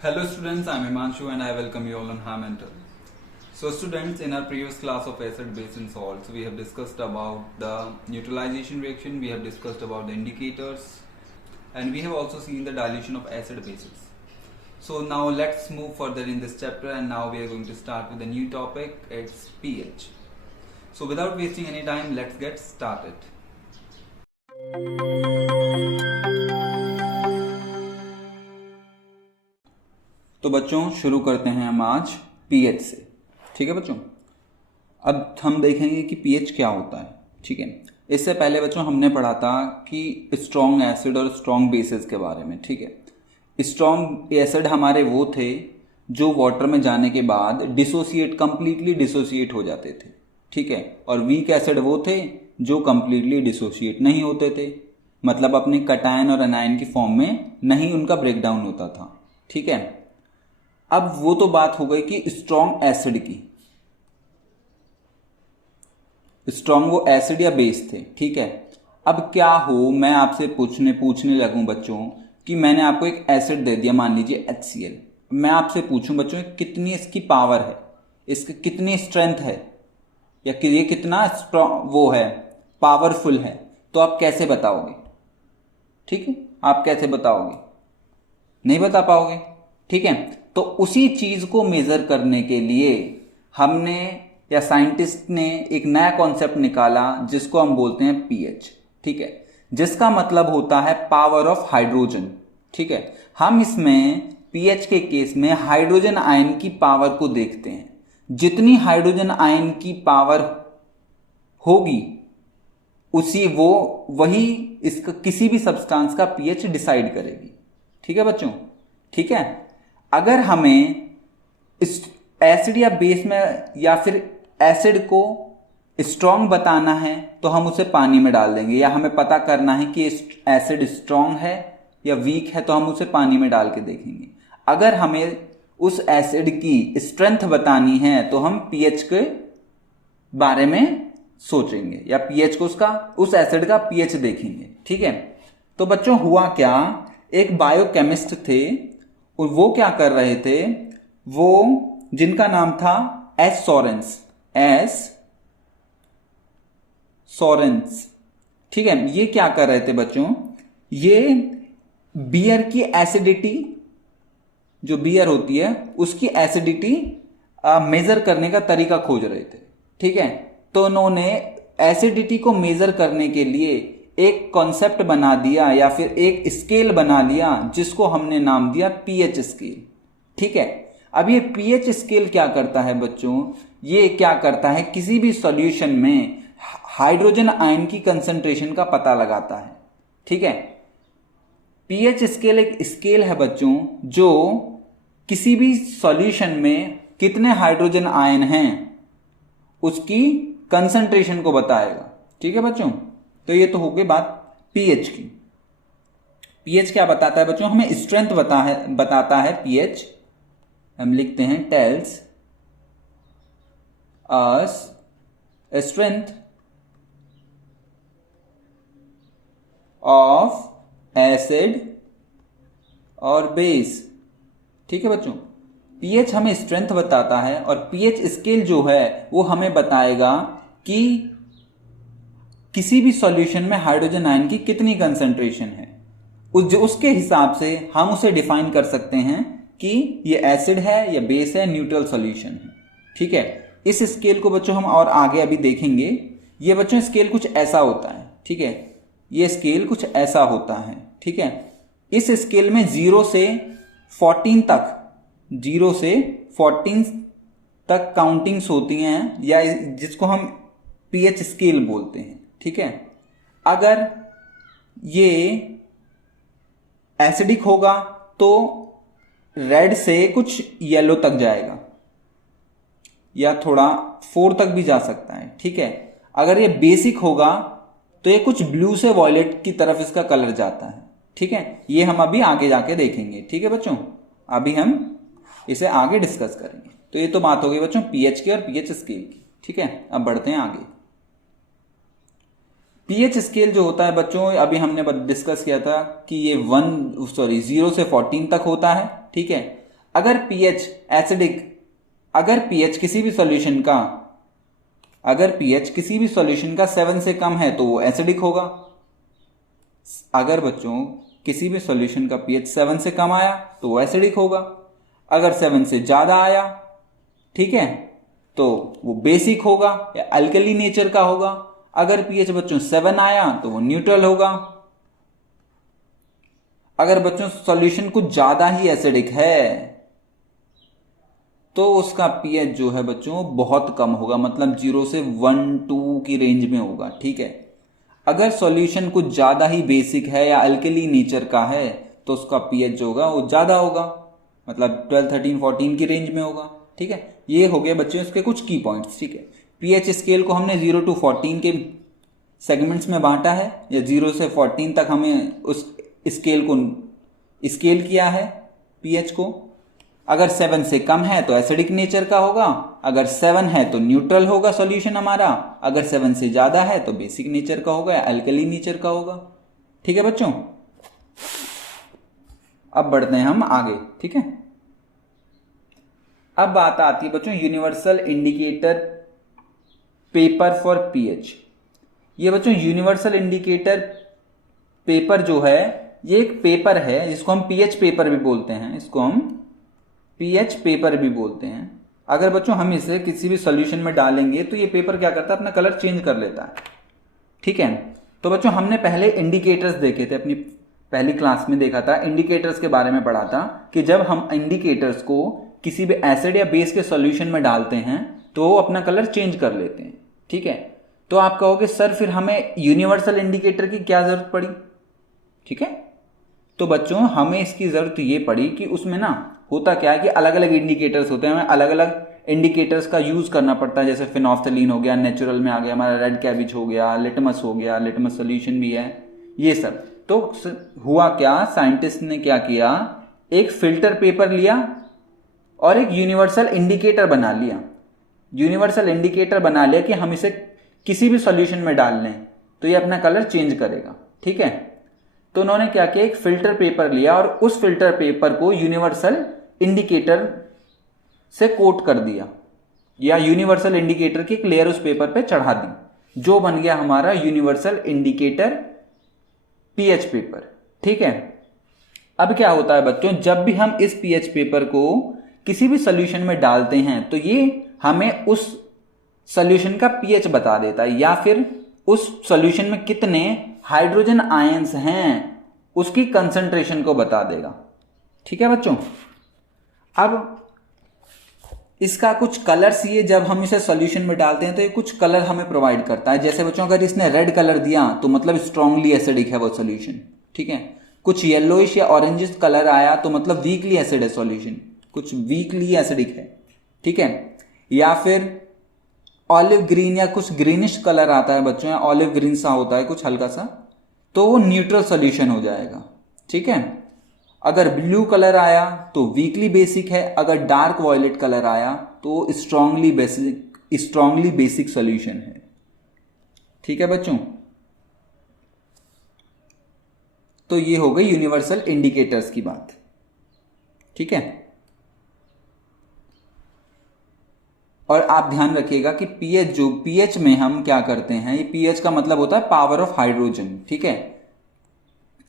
Hello students, I am Himanshu and I welcome you all on Mental. So students, in our previous class of acid-base and salts, we have discussed about the neutralization reaction, we have discussed about the indicators, and we have also seen the dilution of acid bases. So now let's move further in this chapter, and now we are going to start with a new topic, it's pH. So without wasting any time, let's get started. तो बच्चों शुरू करते हैं हम आज pH से। ठीक है बच्चों, अब हम देखेंगे कि पीएच क्या होता है। ठीक है, इससे पहले बच्चों हमने पढ़ा था कि स्ट्रॉन्ग एसिड और स्ट्रॉन्ग बेसिस के बारे में। ठीक है, स्ट्रॉन्ग एसिड हमारे वो थे जो वाटर में जाने के बाद कंप्लीटली डिसोसिएट हो जाते थे। ठीक है, और वीक एसिड वो थे जो कंप्लीटली डिसोसिएट नहीं होते थे, मतलब अपने कटायन और एनायन की फॉर्म में नहीं उनका ब्रेकडाउन होता था। ठीक है, अब वो तो बात हो गई कि स्ट्रॉन्ग एसिड की, स्ट्रॉन्ग वो एसिड या बेस थे। ठीक है, अब क्या हो, मैं आपसे पूछने लगूं बच्चों कि मैंने आपको एक एसिड दे दिया, मान लीजिए HCl। मैं आपसे पूछूं बच्चों कितनी इसकी पावर है, इसकी कितनी स्ट्रेंथ है, या कि ये कितना स्ट्रॉन्ग वो है, पावरफुल है, तो आप कैसे बताओगे? ठीक है, आप कैसे बताओगे? नहीं बता पाओगे। ठीक है, तो उसी चीज को मेजर करने के लिए हमने या साइंटिस्ट ने एक नया कॉन्सेप्ट निकाला जिसको हम बोलते हैं पीएच। ठीक है, जिसका मतलब होता है पावर ऑफ हाइड्रोजन। ठीक है, हम इसमें पीएच के केस में हाइड्रोजन आयन की पावर को देखते हैं। जितनी हाइड्रोजन आयन की पावर होगी वही इसका किसी भी सब्सटेंस का पीएच डिसाइड करेगी। ठीक है बच्चों, ठीक है। अगर हमें इस एसिड या बेस में या फिर एसिड को स्ट्रॉन्ग बताना है तो हम उसे पानी में डाल देंगे, या हमें पता करना है कि एसिड स्ट्रॉन्ग है या वीक है तो हम उसे पानी में डाल के देखेंगे। अगर हमें उस एसिड की स्ट्रेंथ बतानी है तो हम पीएच के बारे में सोचेंगे, या पीएच को उस एसिड का पीएच देखेंगे। ठीक है, तो बच्चों हुआ क्या, एक बायोकेमिस्ट थे और वो क्या कर रहे थे, वो जिनका नाम था एस सोरेंस। ठीक है, ये क्या कर रहे थे बच्चों, ये बियर की एसिडिटी, जो बियर होती है उसकी एसिडिटी मेजर करने का तरीका खोज रहे थे। ठीक है, तो उन्होंने एसिडिटी को मेजर करने के लिए एक कॉन्सेप्ट बना दिया या फिर एक स्केल बना लिया जिसको हमने नाम दिया पीएच स्केल। ठीक है, अब ये पीएच स्केल क्या करता है बच्चों, ये क्या करता है, किसी भी सॉल्यूशन में हाइड्रोजन आयन की कंसंट्रेशन का पता लगाता है। ठीक है, पीएच स्केल एक स्केल है बच्चों जो किसी भी सॉल्यूशन में कितने हाइड्रोजन आयन हैं उसकी कंसंट्रेशन को बताएगा। ठीक है बच्चों, तो ये तो हो गई बात पीएच की। पीएच क्या बताता है बच्चों, हमें स्ट्रेंथ बताता है पीएच। हम लिखते हैं tells us strength of acid और बेस। ठीक है बच्चों, पीएच हमें स्ट्रेंथ बताता है और पीएच स्केल जो है वो हमें बताएगा कि किसी भी सॉल्यूशन में हाइड्रोजन आयन की कितनी कंसंट्रेशन है। उसके हिसाब से हम उसे डिफाइन कर सकते हैं कि ये एसिड है या बेस है, न्यूट्रल सॉल्यूशन है। ठीक है, इस स्केल को बच्चों हम और आगे अभी देखेंगे। ये बच्चों स्केल कुछ ऐसा होता है। ठीक है, ये स्केल कुछ ऐसा होता है। ठीक है, इस स्केल में 0 से 14 तक काउंटिंग्स होती हैं, या जिसको हम पीएच स्केल बोलते हैं। ठीक है, अगर ये एसिडिक होगा तो रेड से कुछ येलो तक जाएगा, या थोड़ा 4 तक भी जा सकता है। ठीक है, अगर ये बेसिक होगा तो ये कुछ ब्लू से वॉयलेट की तरफ इसका कलर जाता है। ठीक है, ये हम अभी आगे जाके देखेंगे। ठीक है बच्चों, अभी हम इसे आगे डिस्कस करेंगे। तो ये तो बात हो गई बच्चों पीएच की और पीएच स्केल की। ठीक है, अब बढ़ते हैं आगे। पीएच स्केल जो होता है बच्चों, अभी हमने डिस्कस किया था कि ये 0 से 14 तक होता है। ठीक है, अगर पीएच एसिडिक, अगर पीएच किसी भी सॉल्यूशन का, अगर पीएच किसी भी सॉल्यूशन का 7 से कम है तो वो एसिडिक होगा। अगर बच्चों किसी भी सॉल्यूशन का पीएच 7 से कम आया तो वो एसिडिक होगा। अगर 7 से ज्यादा आया, ठीक है, तो वो बेसिक होगा या अल्कली नेचर का होगा। अगर पीएच बच्चों 7 आया तो वो न्यूट्रल होगा। अगर बच्चों सॉल्यूशन कुछ ज्यादा ही एसिडिक है तो उसका पीएच जो है बच्चों बहुत कम होगा, मतलब 0 से 1-2 की रेंज में होगा, ठीक है। अगर सॉल्यूशन कुछ ज्यादा ही बेसिक है या अल्कली नेचर का है तो उसका पीएच जो होगा वो ज्यादा होगा, मतलब 12, 13, 14 की रेंज में होगा, ठीक है। ये हो गए बच्चों इसके कुछ की पॉइंट्स, ठीक है। पीएच स्केल को हमने 0 to 14 के सेगमेंट्स में बांटा है, या 0 से 14 तक हमें उस स्केल को स्केल किया है पीएच को। अगर 7 से कम है तो एसिडिक नेचर का होगा, अगर 7 है तो न्यूट्रल होगा सॉल्यूशन हमारा, अगर 7 से ज्यादा है तो बेसिक नेचर का होगा या अल्कली नेचर का होगा, ठीक है बच्चों। अब बढ़ते हैं हम आगे, ठीक है। अब बात आती है बच्चों universal indicator paper for pH. ये बच्चों यूनिवर्सल इंडिकेटर पेपर जो है ये एक पेपर है जिसको हम पीएच पेपर भी बोलते हैं, इसको हम पीएच पेपर भी बोलते हैं। अगर बच्चों हम इसे किसी भी सॉल्यूशन में डालेंगे तो ये पेपर क्या करता है, अपना कलर चेंज कर लेता है, ठीक है। तो बच्चों हमने पहले इंडिकेटर्स देखे थे, अपनी पहली क्लास में देखा था, इंडिकेटर्स के बारे में पढ़ा था कि जब हम इंडिकेटर्स को किसी भी एसिड या बेस के सॉल्यूशन में डालते हैं तो वो अपना कलर चेंज कर लेते हैं, ठीक है। तो आप कहोगे सर फिर हमें यूनिवर्सल इंडिकेटर की क्या जरूरत पड़ी, ठीक है। तो बच्चों हमें इसकी जरूरत ये पड़ी कि उसमें ना होता क्या है कि अलग अलग इंडिकेटर्स होते हैं, हमें अलग अलग इंडिकेटर्स का यूज करना पड़ता है। जैसे फिनोफ्थलीन हो गया, नेचुरल में आ गया हमारा रेड कैबिज हो गया, लिटमस हो गया, लिटमस सॉल्यूशन भी है, ये सब। तो हुआ क्या, साइंटिस्ट ने क्या किया, एक फिल्टर पेपर लिया और एक यूनिवर्सल इंडिकेटर बना लिया। यूनिवर्सल इंडिकेटर बना लिया कि हम इसे किसी भी सॉल्यूशन में डाल लें तो ये अपना कलर चेंज करेगा, ठीक है। तो उन्होंने क्या किया, एक फिल्टर पेपर लिया और उस फिल्टर पेपर को यूनिवर्सल इंडिकेटर से कोट कर दिया, या यूनिवर्सल इंडिकेटर की एक लेयर उस पेपर पे चढ़ा दी, जो बन गया हमारा यूनिवर्सल इंडिकेटर पीएच पेपर, ठीक है। अब क्या होता है बच्चों, जब भी हम इस पीएच पेपर को किसी भी सॉल्यूशन में डालते हैं तो ये हमें उस सॉल्यूशन का पीएच बता देता है, या फिर उस सॉल्यूशन में कितने हाइड्रोजन आयंस हैं उसकी कंसंट्रेशन को बता देगा, ठीक है बच्चों। अब इसका कुछ कलर्स, ये जब हम इसे सॉल्यूशन में डालते हैं तो ये कुछ कलर हमें प्रोवाइड करता है। जैसे बच्चों अगर इसने रेड कलर दिया तो मतलब स्ट्रांगली एसिडिक है वो सॉल्यूशन, ठीक है। कुछ येलोइश या ऑरेंजिश कलर आया तो मतलब वीकली एसिड है सॉल्यूशन, कुछ वीकली एसिडिक है, ठीक है। या फिर ऑलिव ग्रीन या कुछ ग्रीनिश कलर आता है बच्चों, या ऑलिव ग्रीन सा होता है कुछ हल्का सा, तो वो न्यूट्रल सॉल्यूशन हो जाएगा, ठीक है। अगर ब्लू कलर आया तो वीकली बेसिक है, अगर डार्क वॉयलेट कलर आया तो स्ट्रांगली बेसिक सॉल्यूशन है, ठीक है बच्चों। तो ये हो गई यूनिवर्सल इंडिकेटर्स की बात, ठीक है। और आप ध्यान रखिएगा कि पीएच, जो पीएच में हम क्या करते हैं, ये पीएच का मतलब होता है पावर ऑफ हाइड्रोजन, ठीक है।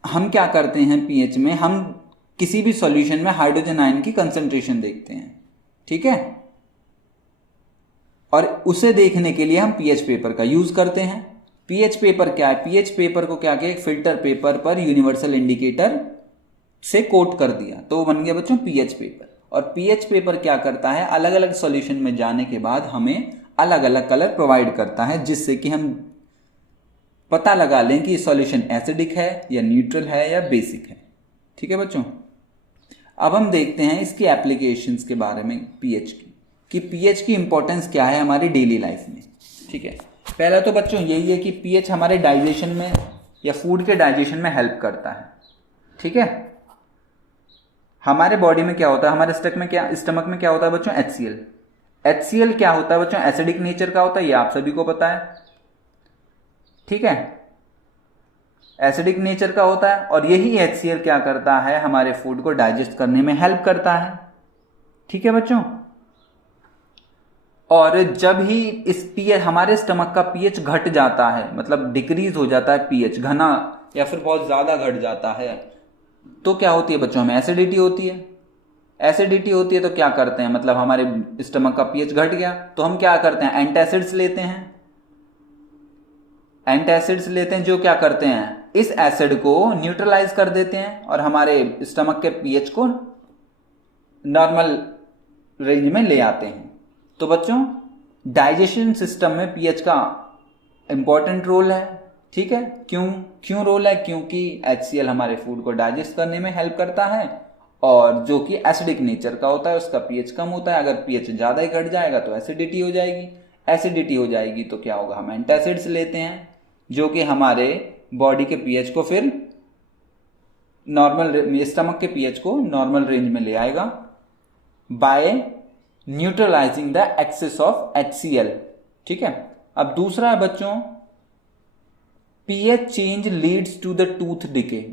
हम क्या करते हैं पीएच में, हम किसी भी सॉल्यूशन में हाइड्रोजन आयन की कंसंट्रेशन देखते हैं, ठीक है। और उसे देखने के लिए हम पीएच पेपर का यूज करते हैं। पीएच पेपर क्या है, पीएच पेपर को क्या किया, एक फिल्टर पेपर पर यूनिवर्सल इंडिकेटर से कोट कर दिया तो वो बन गया बच्चों पीएच पेपर। और पीएच पेपर क्या करता है, अलग अलग सॉल्यूशन में जाने के बाद हमें अलग अलग कलर प्रोवाइड करता है, जिससे कि हम पता लगा लें कि सॉल्यूशन एसिडिक है या न्यूट्रल है या बेसिक है, ठीक है बच्चों। अब हम देखते हैं इसकी एप्लीकेशंस के बारे में पीएच की, कि पीएच की इंपॉर्टेंस क्या है हमारी डेली लाइफ में, ठीक है। पहला तो बच्चों यही है कि पीएच हमारे डाइजेशन में या फूड के डाइजेशन में हेल्प करता है, ठीक है। हमारे बॉडी में क्या होता है, हमारे स्टमक में क्या होता है बच्चों, HCl। HCl क्या होता है बच्चों, एसिडिक नेचर का होता है, ये आप सभी को पता है, ठीक है। एसिडिक नेचर का होता है और यही HCl क्या करता है, हमारे फूड को डाइजेस्ट करने में हेल्प करता है, ठीक है बच्चों। और जब ही इस पीएच, हमारे स्टमक का पीएच घट जाता है, मतलब डिक्रीज हो जाता है पीएच, घना या फिर बहुत ज्यादा घट जाता है, तो क्या होती है बच्चों, हमें एसिडिटी होती है। एसिडिटी होती है तो क्या करते हैं, मतलब हमारे स्टमक का पीएच घट गया तो हम क्या करते हैं, एंटासिड्स लेते हैं। एंटासिड्स लेते हैं जो क्या करते हैं, इस एसिड को न्यूट्रलाइज कर देते हैं और हमारे स्टमक के पीएच को नॉर्मल रेंज में ले आते हैं। तो बच्चों डाइजेशन सिस्टम में पीएच का इंपॉर्टेंट रोल है। ठीक है, क्यों रोल है, क्योंकि HCl हमारे फूड को डाइजेस्ट करने में हेल्प करता है और जो कि एसिडिक नेचर का होता है उसका पीएच कम होता है। अगर पीएच ज्यादा ही घट जाएगा तो एसिडिटी हो जाएगी। एसिडिटी हो जाएगी तो क्या होगा, हम एंटासिड्स लेते हैं जो कि हमारे बॉडी के पीएच को फिर नॉर्मल, स्टमक के पीएच को नॉर्मल रेंज में ले आएगा by neutralising the excess of HCl। ठीक है, अब दूसरा है बच्चों, pH change leads to the tooth decay.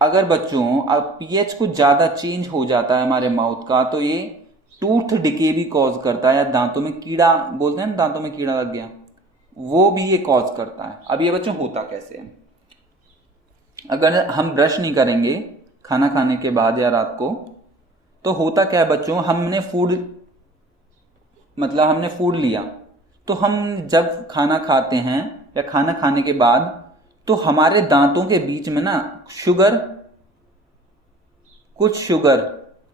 अगर बच्चों अब पीएच कुछ ज्यादा चेंज हो जाता है हमारे माउथ का तो ये टूथ डिके भी कॉज करता है, या दांतों में कीड़ा बोलते हैं ना, दांतों में कीड़ा लग गया, वो भी ये कॉज करता है। अब ये बच्चों होता कैसे है, अगर हम ब्रश नहीं करेंगे खाना खाने के बाद या रात को, तो होता क्या है बच्चों, हमने फूड लिया, तो हम जब खाना खाते हैं या खाना खाने के बाद तो हमारे दांतों के बीच में ना कुछ शुगर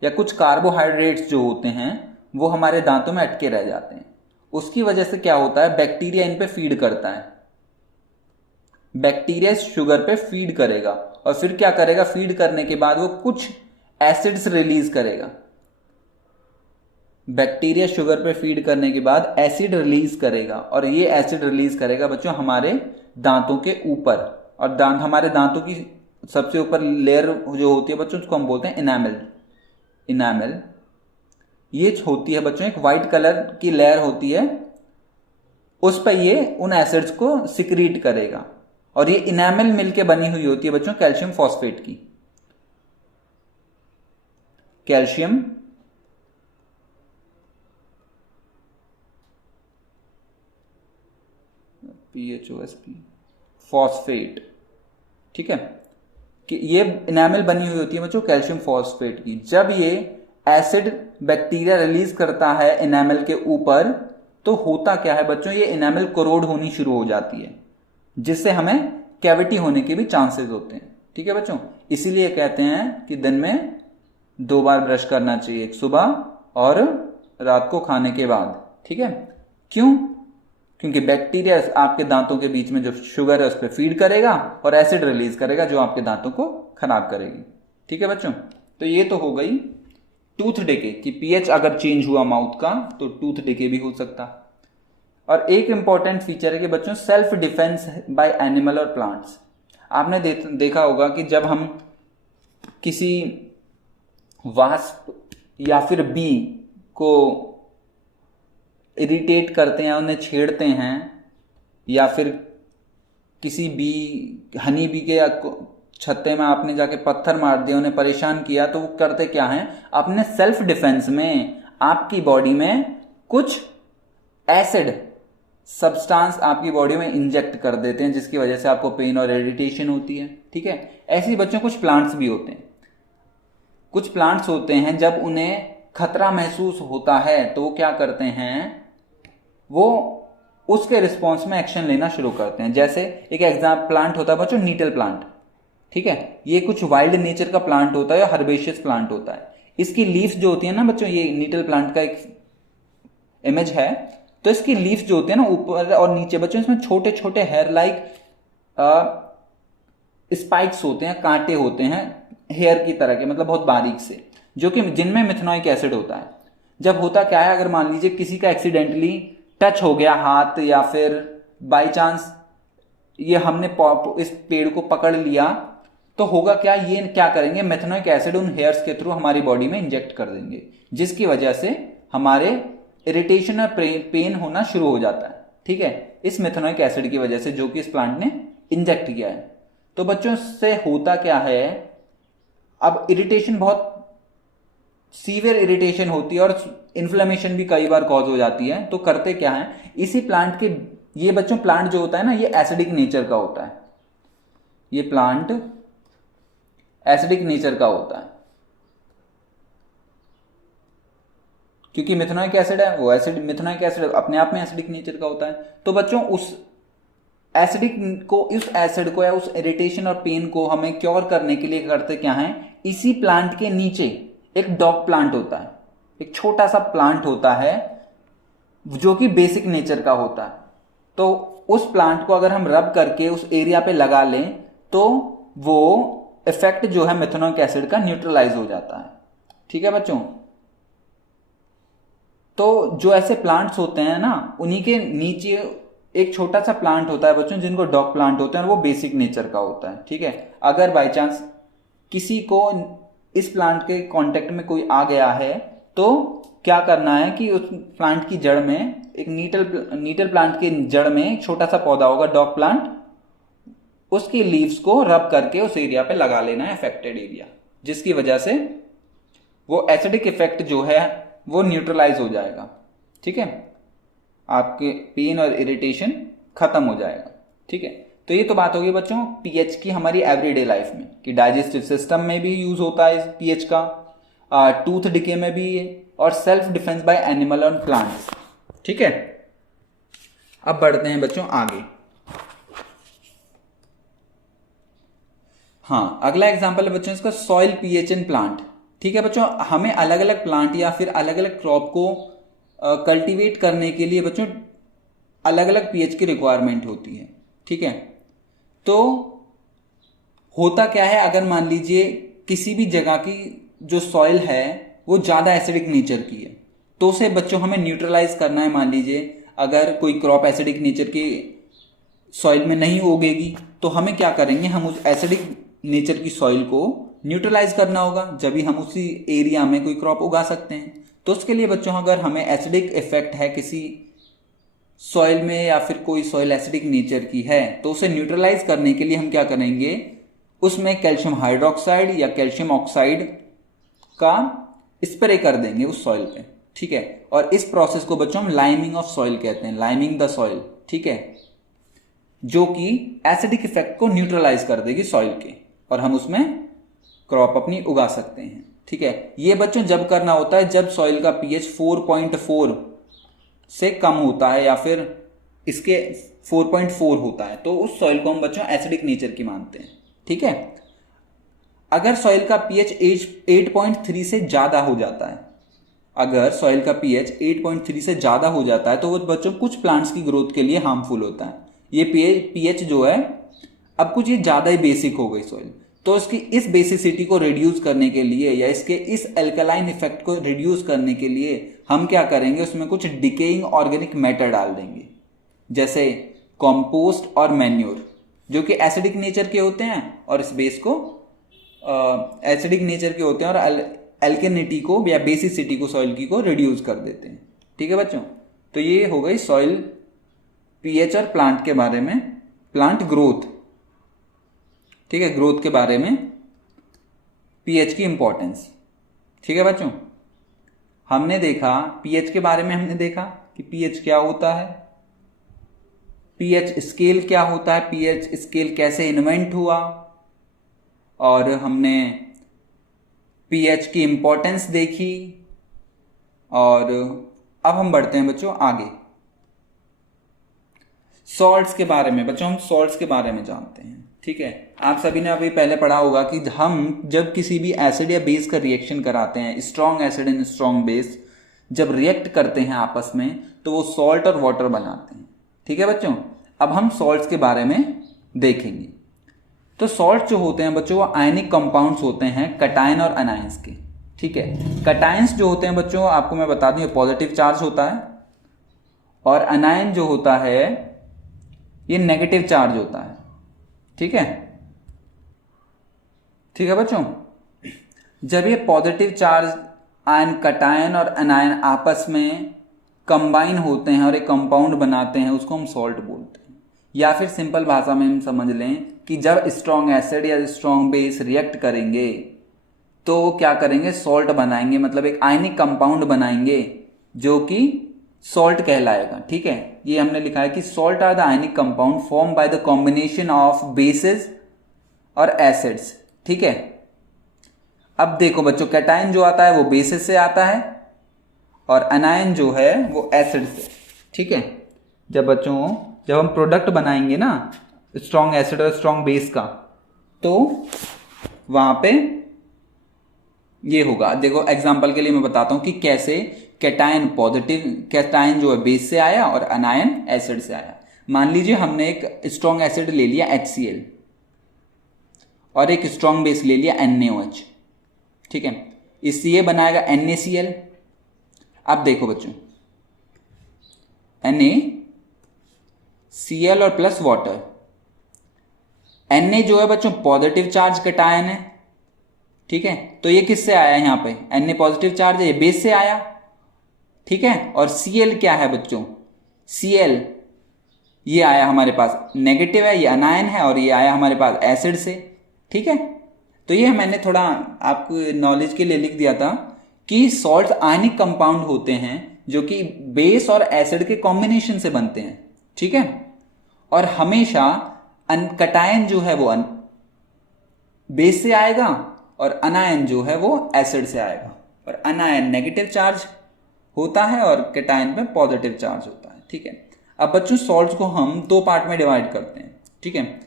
या कुछ कार्बोहाइड्रेट्स जो होते हैं वो हमारे दांतों में अटके रह जाते हैं। उसकी वजह से क्या होता है, बैक्टीरिया इन पे फीड करता है। बैक्टीरिया इस शुगर पे फीड करेगा और फिर क्या करेगा, फीड करने के बाद वो कुछ एसिड्स रिलीज करेगा। बैक्टीरिया शुगर पे फीड करने के बाद एसिड रिलीज करेगा और ये एसिड रिलीज करेगा बच्चों हमारे दांतों के ऊपर। और हमारे दांतों की सबसे ऊपर लेयर जो होती है बच्चों उसको हम बोलते हैं इनामल। ये होती है बच्चों एक व्हाइट कलर की लेयर होती है, उस पर ये उन एसिड्स को सिक्रीट करेगा और ये इनामल मिलके बनी हुई होती है बच्चों कैल्शियम फॉस्फेट की। Calcium PHOSP phosphate. ठीक है, कि ये इनामल बनी हुई होती है बच्चों कैल्शियम फॉस्फेट की। जब ये एसिड बैक्टीरिया रिलीज करता है इनामल के ऊपर तो होता क्या है बच्चों, ये इनामल कोरोड होनी शुरू हो जाती है जिससे हमें कैविटी होने के भी चांसेस होते हैं। ठीक है बच्चों, इसीलिए कहते हैं कि दिन में 2 बार ब्रश करना चाहिए, एक सुबह और रात को खाने के बाद। ठीक है, क्यों, क्योंकि बैक्टीरिया आपके दांतों के बीच में जो शुगर है उस पर फीड करेगा और एसिड रिलीज करेगा जो आपके दांतों को खराब करेगी। ठीक है बच्चों, तो ये तो हो गई टूथ डिके कि पीएच अगर चेंज हुआ माउथ का तो टूथ डिके भी हो सकता। और एक इंपॉर्टेंट फीचर है कि बच्चों सेल्फ डिफेंस बाय एनिमल और प्लांट्स। आपने देखा होगा कि जब हम किसी वास्प या फिर बी को इरिटेट करते हैं, उन्हें छेड़ते हैं, या फिर किसी हनी बी के छत्ते में आपने जाके पत्थर मार दिया, उन्हें परेशान किया, तो वो करते क्या हैं, अपने सेल्फ डिफेंस में आपकी बॉडी में कुछ एसिड सब्सटेंस आपकी बॉडी में इंजेक्ट कर देते हैं जिसकी वजह से आपको पेन और इरिटेशन होती है। ठीक है, ऐसे ही बच्चों कुछ प्लांट्स भी होते हैं। कुछ प्लांट्स होते हैं जब उन्हें खतरा महसूस होता है तो वो क्या करते हैं, वो उसके रिस्पॉन्स में एक्शन लेना शुरू करते हैं। जैसे एक एग्जाम्पल प्लांट होता है बच्चों नीटल प्लांट। ठीक है, ये कुछ वाइल्ड नेचर का प्लांट होता है या हर्बेशियस प्लांट होता है। इसकी लीव्स जो होती है ना बच्चों, ये नीटल प्लांट का एक इमेज है, तो इसकी लीव्स जो होती है ना ऊपर और नीचे बच्चों, इसमें छोटे छोटे हेयर लाइक स्पाइक्स होते हैं, कांटे होते हैं हेयर की तरह के, मतलब बहुत बारीक से, जो कि जिनमें मिथेनॉइक एसिड होता है। जब होता क्या है, अगर मान लीजिए किसी का एक्सीडेंटली टच हो गया हाथ, या फिर बाय चांस ये हमने इस पेड़ को पकड़ लिया, तो होगा क्या, ये क्या करेंगे, मेथनोइक एसिड उन हेयर्स के थ्रू हमारी बॉडी में इंजेक्ट कर देंगे जिसकी वजह से हमारे इरिटेशन और पेन होना शुरू हो जाता है। ठीक है, इस मेथनोइक एसिड की वजह से जो कि इस प्लांट ने इंजेक्ट किया है। तो बच्चों से होता क्या है, अब इरिटेशन बहुत सीवियर इरिटेशन होती है और इन्फ्लेमेशन भी कई बार कॉज हो जाती है। तो करते क्या है, इसी प्लांट के, ये बच्चों प्लांट जो होता है ना ये एसिडिक नेचर का होता है, ये प्लांट एसिडिक नेचर का होता है क्योंकि मिथेनोइक एसिड है, वो एसिड मिथेनोइक एसिड अपने आप में एसिडिक नेचर का होता है। तो बच्चों उस एसिडिक को, इस एसिड को या उस इरिटेशन और पेन को हमें क्योर करने के लिए करते क्या है, इसी प्लांट के नीचे एक डॉग प्लांट होता है, एक छोटा सा प्लांट होता है जो कि बेसिक नेचर का होता है। तो उस प्लांट को अगर हम रब करके उस एरिया पे लगा लें तो वो इफेक्ट जो है मिथेनोइक एसिड का न्यूट्रलाइज हो जाता है। ठीक है बच्चों, तो जो ऐसे प्लांट्स होते हैं ना उन्हीं के नीचे एक छोटा सा प्लांट होता है बच्चों जिनको डॉग प्लांट होते हैं और वो बेसिक नेचर का होता है। ठीक है, अगर बाई चांस किसी को इस प्लांट के कांटेक्ट में कोई आ गया है तो क्या करना है कि उस प्लांट की जड़ में एक नीटल प्लांट के जड़ में एक छोटा सा पौधा होगा डॉग प्लांट, उसकी लीव्स को रब करके उस एरिया पे लगा लेना है, अफेक्टेड एरिया, जिसकी वजह से वो एसिडिक इफेक्ट जो है वो न्यूट्रलाइज हो जाएगा। ठीक है, आपके पेन और इरिटेशन खत्म हो जाएगा। ठीक है, तो ये तो बात होगी बच्चों पीएच की हमारी एवरीडे लाइफ में, कि डाइजेस्टिव सिस्टम में भी यूज होता है पीएच का, टूथ डिके में भी है, और सेल्फ डिफेंस बाय एनिमल और प्लांट्स। ठीक है, अब बढ़ते हैं बच्चों आगे। हाँ, अगला एग्जांपल है बच्चों इसका सॉइल पीएच इन प्लांट। ठीक है बच्चों, हमें अलग अलग प्लांट या फिर अलग अलग क्रॉप को कल्टीवेट करने के लिए बच्चों अलग अलग पीएच की रिक्वायरमेंट होती है। ठीक है, तो होता क्या है, अगर मान लीजिए किसी भी जगह की जो सॉइल है वो ज्यादा एसिडिक नेचर की है तो उसे बच्चों हमें न्यूट्रलाइज करना है। मान लीजिए अगर कोई क्रॉप एसिडिक नेचर की सॉइल में नहीं उगेगी तो हमें क्या करेंगे, हम उस एसिडिक नेचर की सॉइल को न्यूट्रलाइज करना होगा, जब भी हम उसी एरिया में कोई क्रॉप उगा सकते हैं। तो उसके लिए बच्चों अगर हमें एसिडिक इफेक्ट है किसी सॉइल में या फिर कोई सॉइल एसिडिक नेचर की है तो उसे न्यूट्रलाइज करने के लिए हम क्या करेंगे, उसमें कैल्शियम हाइड्रोक्साइड या कैल्शियम ऑक्साइड का स्प्रे कर देंगे उस सॉइल पे। ठीक है, और इस प्रोसेस को बच्चों हम लाइमिंग ऑफ सॉइल कहते हैं, लाइमिंग द सॉइल। ठीक है, जो कि एसिडिक इफेक्ट को न्यूट्रलाइज कर देगी सॉइल के और हम उसमें क्रॉप अपनी उगा सकते हैं। ठीक है, ये बच्चों जब करना होता है जब सॉइल का पीएच 4.4 से कम होता है या फिर इसके 4.4 होता है तो उस सॉइल को हम बच्चों एसिडिक नेचर की मानते हैं। ठीक है, अगर सॉइल का पीएच 8.3 से ज्यादा हो जाता है, अगर सॉइल का पीएच 8.3 से ज्यादा हो जाता है तो वो बच्चों कुछ प्लांट्स की ग्रोथ के लिए हार्मफुल होता है। ये पीएच जो है अब कुछ ये ज्यादा ही बेसिक हो गई सॉइल, तो इसकी इस बेसिसिटी को रिड्यूस करने के लिए या इसके इस एल्कलाइन इफेक्ट को रिड्यूस करने के लिए हम क्या करेंगे, उसमें कुछ डिकेइंग ऑर्गेनिक मैटर डाल देंगे, जैसे कॉम्पोस्ट और मैन्योर, जो कि एसिडिक नेचर के होते हैं और इस बेस को एसिडिक नेचर के होते हैं और एल्केनिटी को या बेसिसिटी को सॉइल की को रिड्यूस कर देते हैं। ठीक है बच्चों, तो ये हो गई सॉइल पीएच और प्लांट के बारे में, प्लांट ग्रोथ। ठीक है, ग्रोथ के बारे में पीएच की इंपॉर्टेंस। ठीक है बच्चों, हमने देखा पीएच के बारे में, हमने देखा कि पीएच क्या होता है, पीएच स्केल क्या होता है, पीएच स्केल कैसे इन्वेंट हुआ, और हमने पीएच की इंपॉर्टेंस देखी। और अब हम बढ़ते हैं बच्चों आगे सॉल्ट्स के बारे में। बच्चों हम सॉल्ट्स के बारे में जानते हैं। ठीक है, आप सभी ने अभी पहले पढ़ा होगा कि हम जब किसी भी एसिड या बेस का रिएक्शन कराते हैं, strong acid and strong base जब रिएक्ट करते हैं आपस में तो वो सॉल्ट और वाटर बनाते हैं। ठीक है बच्चों, अब हम सॉल्ट्स के बारे में देखेंगे। तो सॉल्ट जो होते हैं बच्चों वो आयनिक कंपाउंड्स होते हैं कटायन और अनायंस के। ठीक है, कटायंस जो होते हैं बच्चों आपको मैं बता दूं पॉजिटिव चार्ज होता है और अनायन जो होता है ये नेगेटिव चार्ज होता है। ठीक है, ठीक है बच्चों, जब ये पॉजिटिव चार्ज आयन कटायन और अनायन आपस में कंबाइन होते हैं और एक कंपाउंड बनाते हैं उसको हम सॉल्ट बोलते हैं। या फिर सिंपल भाषा में हम समझ लें कि जब स्ट्रॉन्ग एसिड या स्ट्रॉन्ग बेस रिएक्ट करेंगे तो क्या करेंगे, सॉल्ट बनाएंगे, मतलब एक आयनिक कंपाउंड बनाएंगे जो कि सॉल्ट कहलाएगा। ठीक है, ये हमने लिखा है कि salt are the ionic compound form by the combination of bases और एसिड्स। ठीक है, अब देखो बच्चों, कैटायन जो आता है वो बेसिस से आता है और अनायन जो है वो एसिड से। ठीक है, जब हम प्रोडक्ट बनाएंगे ना स्ट्रॉन्ग एसिड और स्ट्रॉन्ग बेस का, तो वहां पे ये होगा। देखो एग्जांपल के लिए मैं बताता हूं कि कैसे कैटायन जो है बेस से आया और अनायन एसिड से आया। मान लीजिए हमने एक स्ट्रॉन्ग एसिड ले लिया HCl और एक स्ट्रॉन्ग बेस ले लिया NaOH। ठीक है, इससे ये बनाएगा NaCl। अब देखो बच्चों, NaCl और प्लस वाटर। Na जो है बच्चों पॉजिटिव चार्ज कैटायन है। ठीक है, तो ये किससे आया यहां पे, Na पॉजिटिव चार्ज है, ये बेस से आया। ठीक है, और Cl क्या है बच्चों, Cl ये आया हमारे पास नेगेटिव है, ये अनायन है, और ये आया हमारे पास एसिड से। ठीक है, तो ये मैंने थोड़ा आपको नॉलेज के लिए लिख दिया था कि सॉल्ट आयनिक कंपाउंड होते हैं जो कि बेस और एसिड के कॉम्बिनेशन से बनते हैं। ठीक है, और हमेशा कैटायन जो है वो बेस से आएगा और अनायन जो है वो एसिड से आएगा। और अनायन नेगेटिव चार्ज होता है और कैटायन पे पॉजिटिव चार्ज होता है। ठीक है, अब बच्चों सॉल्ट्स को हम दो पार्ट में डिवाइड करते हैं। ठीक है,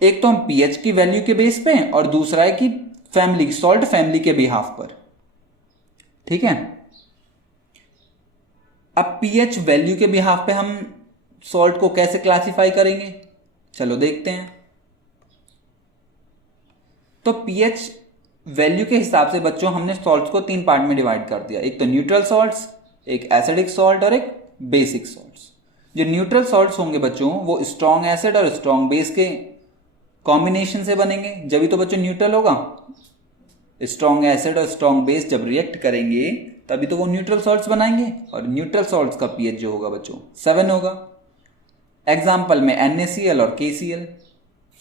एक तो हम पीएच की वैल्यू के बेस पे और दूसरा है कि फैमिली, सॉल्ट फैमिली के बिहाफ पर। ठीक है, अब पीएच वैल्यू के बिहाफ पे हम सॉल्ट को कैसे क्लासिफाई करेंगे, चलो देखते हैं। तो पीएच वैल्यू के हिसाब से बच्चों हमने सॉल्ट्स को तीन पार्ट में डिवाइड कर दिया, एक तो न्यूट्रल सॉल्ट्स, एक एसिडिक सॉल्ट और एक बेसिक सॉल्ट्स। जो न्यूट्रल सॉल्ट्स होंगे बच्चों वो स्ट्रॉन्ग एसिड और स्ट्रॉन्ग बेस के कॉम्बिनेशन से बनेंगे, जब तो बच्चों न्यूट्रल होगा। स्ट्रॉन्ग एसिड और स्ट्रॉन्ग बेस जब रिएक्ट करेंगे तभी तो वो न्यूट्रल सॉल्ट्स बनाएंगे, और न्यूट्रल सॉल्ट्स का पीएच जो होगा बच्चों 7 होगा। एग्जाम्पल में NaCl और KCl।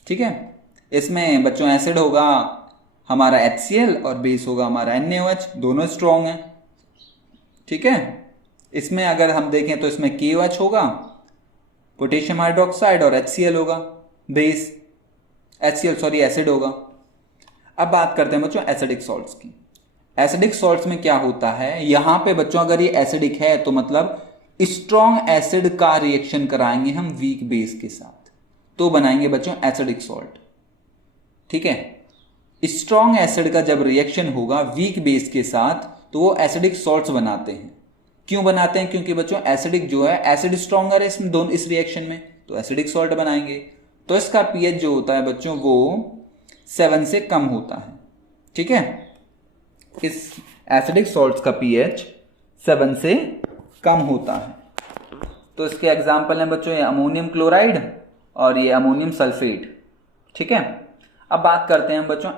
ठीक है, इसमें बच्चों एसिड होगा हमारा HCl और बेस होगा हमारा NaOH, दोनों स्ट्रॉन्ग है। ठीक है, इसमें अगर हम देखें तो इसमें KOH होगा, पोटेशियम हाइड्रोक्साइड, और HCl होगा बेस, एसिड होगा। अब बात करते हैं बच्चों एसिडिक सॉल्ट्स की। एसिडिक सॉल्ट्स में क्या होता है, यहां पे बच्चों अगर ये एसिडिक है तो मतलब स्ट्रॉन्ग एसिड का रिएक्शन कराएंगे हम वीक बेस के साथ, तो बनाएंगे बच्चों एसिडिक सॉल्ट। ठीक है, स्ट्रॉन्ग एसिड का जब रिएक्शन होगा वीक बेस के साथ तो वो एसिडिक सॉल्ट्स बनाते हैं। क्यों बनाते हैं, क्योंकि बच्चों एसिडिक जो है, एसिड स्ट्रॉन्गर है इसमें दोनों इस रिएक्शन में, तो एसिडिक सॉल्ट बनाएंगे। तो इसका पीएच जो होता है बच्चों वो 7 से कम होता है। ठीक है, इस एसिडिक सॉल्ट्स का पीएच 7 से कम होता है। तो इसके एग्जाम्पल हैं बच्चों ये अमोनियम क्लोराइड और ये अमोनियम सल्फेट। ठीक है, अब बात करते हैं बच्चों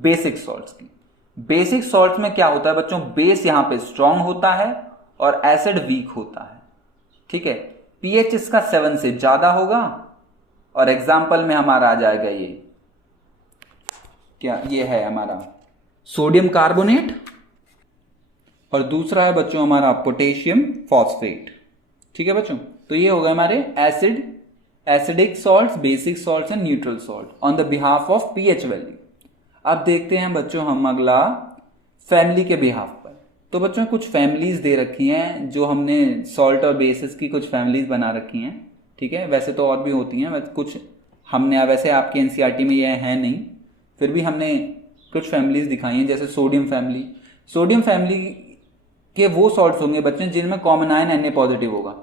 बेसिक सॉल्ट्स की। बेसिक सॉल्ट्स में क्या होता है बच्चों, बेस यहां पे स्ट्रॉन्ग होता है और एसिड वीक होता है। ठीक है, पीएच इसका 7 से ज्यादा होगा, और एग्जाम्पल में हमारा आ जाएगा ये क्या, ये है हमारा सोडियम कार्बोनेट, और दूसरा है बच्चों हमारा पोटेशियम फॉस्फेट। ठीक है बच्चों, तो ये हो गए हमारे acidic salts, basic salts and neutral salt on the behalf of pH value. अब देखते हैं बच्चों हम अगला फैमिली के बिहाफ पर। तो बच्चों कुछ फैमिलीज दे रखी हैं, जो हमने सॉल्ट और बेसिस की कुछ फैमिलीज बना रखी हैं। ठीक है, वैसे तो और भी होती हैं, कुछ हमने, वैसे आपके एनसीईआरटी में ये है नहीं, फिर भी हमने कुछ फैमिलीज दिखाई हैं, जैसे सोडियम फैमिली। सोडियम फैमिली के वो सॉल्ट्स होंगे बच्चों जिनमें कॉमन आयन Na पॉजिटिव होगा।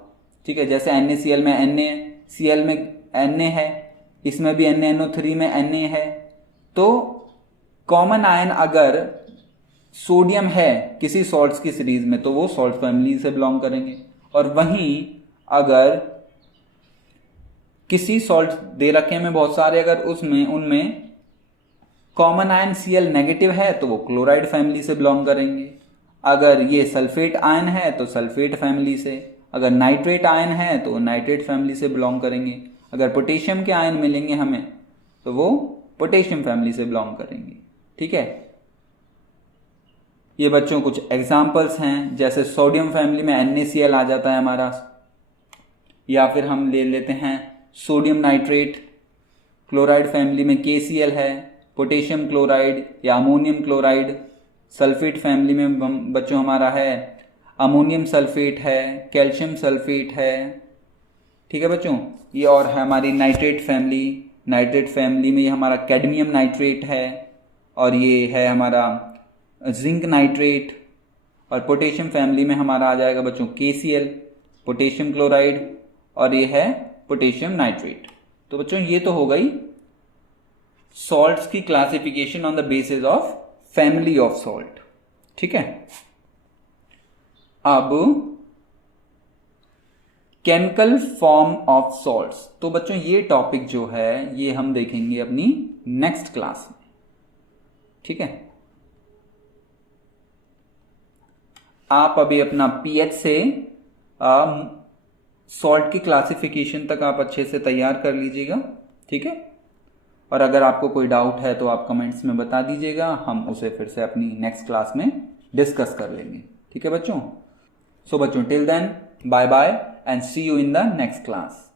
ठीक है, जैसे NaCl में Na है, Cl में Na है, इसमें भी NaNO3 में Na है। तो कॉमन आयन अगर सोडियम है किसी सॉल्ट्स की सीरीज में तो वो सॉल्ट फैमिली से बिलोंग करेंगे, और वहीं अगर किसी सॉल्ट दे रखे हैं बहुत सारे, अगर उनमें कॉमन आयन Cl नेगेटिव है तो वो क्लोराइड फैमिली से बिलोंग करेंगे। अगर ये सल्फेट आयन है तो सल्फेट फैमिली से, अगर नाइट्रेट आयन है तो नाइट्रेट फैमिली से बिलोंग करेंगे। अगर पोटेशियम के आयन मिलेंगे हमें तो वो पोटेशियम फैमिली से बिलोंग करेंगे। ठीक है, ये बच्चों कुछ एग्जाम्पल्स हैं, जैसे सोडियम फैमिली में NaCl आ जाता है हमारा, या फिर हम ले लेते हैं सोडियम नाइट्रेट। क्लोराइड फैमिली में KCl है, पोटेशियम क्लोराइड या अमोनियम क्लोराइड। सल्फेट फैमिली में बच्चों हमारा है अमोनियम सल्फेट है, कैल्शियम सल्फेट है। ठीक है बच्चों, ये और है हमारी नाइट्रेट फैमिली। नाइट्रेट फैमिली में ये हमारा कैडमियम नाइट्रेट है, और ये है हमारा जिंक नाइट्रेट। और पोटेशियम फैमिली में हमारा आ जाएगा बच्चों KCl, पोटेशियम क्लोराइड, और ये है पोटेशियम नाइट्रेट। तो बच्चों ये तो हो गई सॉल्ट्स की classification on the basis of family of salt. ठीक है, अब केमिकल फॉर्म ऑफ सॉल्ट्स। तो बच्चों ये टॉपिक जो है ये हम देखेंगे अपनी नेक्स्ट क्लास में। ठीक है, आप अभी अपना पीएच से सॉल्ट की क्लासिफिकेशन तक आप अच्छे से तैयार कर लीजिएगा। ठीक है, और अगर आपको कोई डाउट है तो आप कमेंट्स में बता दीजिएगा, हम उसे फिर से अपनी नेक्स्ट क्लास में डिस्कस कर लेंगे। ठीक है बच्चों, सो बच्चों till then bye bye and see you in the next class.